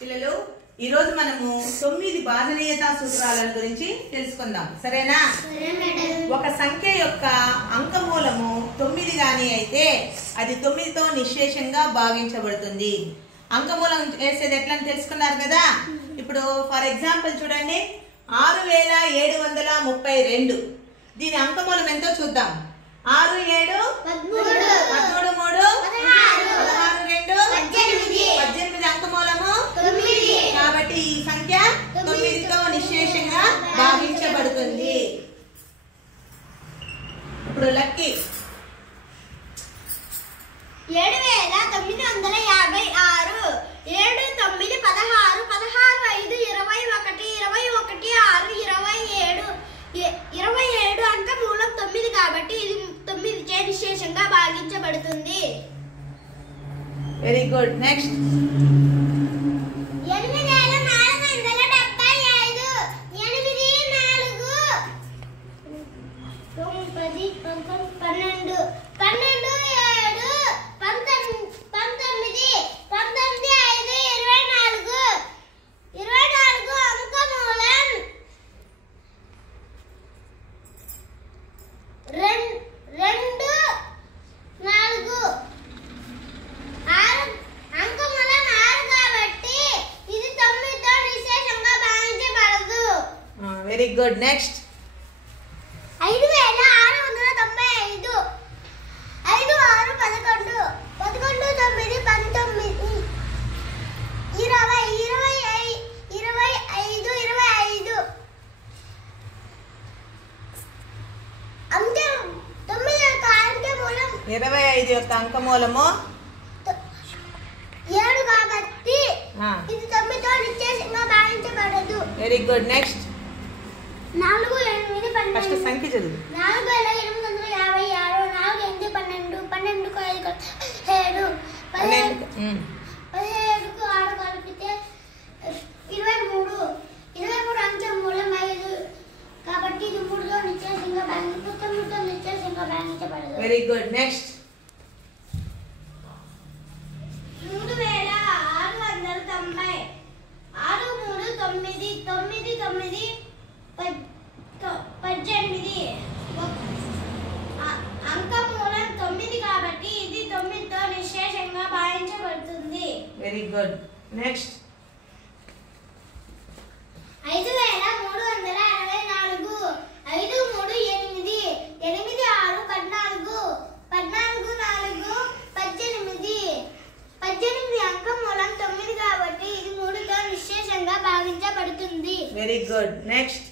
పిల్లలు ఈ రోజు మనము 9 భాజనీయతా సూత్రాలను గురించి తెలుసుకుందాం. సరేనా? ఒక సంఖ్య యొక్క అంకమూలము 9 గాని అయితే అది 9తో నిశ్శేషంగా భాగించబడుతుంది. అంకమూలం వేసేది ఎట్లా అని తెలుసుకున్నారు కదా. ఇప్పుడు ఫర్ ఎగ్జాంపుల్ చూడండి, 6732. దీని అంకమూలం ఎంతో చూద్దాం. 6 7 13 13 3 16 2 18 అంకమూలము 9. కాబట్టి ఈ సంఖ్య 9తో నిశ్శేషంగా భావించబడుతుంది. ఇప్పుడు లక్కీ 7956 7 9 16 16 5 21 21 6 27 అంకమూలం 9 కాబట్టి ఇది 9 చే నిశ్శేషంగా భాగించబడుతుంది. Very good. నెక్స్ట్ 8475 8 4 9 12 12 7 19 5 24 అంకమూలం 2 4 6 అంకమూలం 6 కాబట్టి ఇది 9తో నిశ్శేషంగా భావించబడదు. Very good. నెక్స్ట్ 5695 5 6 11 11 9 19 20 25 25 అంతే 9 యొక్క అంకమూలం 25 యొక్క అంకమూలము 7 కాబట్టి ఇది 9తో నిశ్శేషంగా భావించబడదు. Very good. నెక్స్ట్ 4 8 ఫస్ట్ 12 సంఖ్య చదువు. 4856 4 8 12 12 కు 5 7 17 17కు 6 కలిపితే 23 23 అంకమూలం 5 కాబట్టి ఇది 3తో నిశ్శేషంగా భావించబడదు. Very good. నెక్స్ట్ 3690 6 3 9 9 18 అంకమూలం 9 కాబట్టి ఇది 9తో నిశ్శేషంగా భావించబడుతుంది. Very good. నెక్స్ట్ 5364 5 3 8 8 6 14 14 4 18 అంకమూలం 9 కాబట్టి ఇది 3తో నిశ్శేషంగా భావించబడుతుంది. Very good. నెక్స్ట్